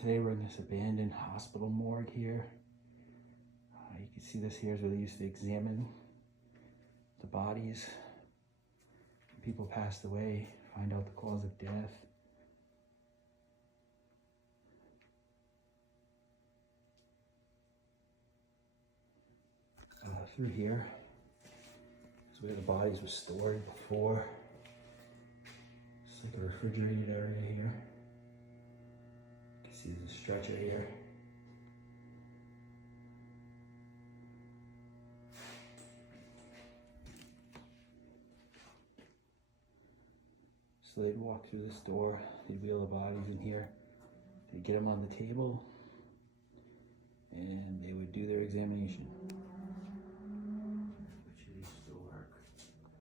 today we're in this abandoned hospital morgue here. You can see this here is where they used to examine the bodies. People passed away, find out the cause of death. Through here is where the bodies were stored before. It's like a refrigerated area here. You can see there's a stretcher here. So they'd walk through this door, they'd wheel the bodies in here, they'd get them on the table, and they would do their examination.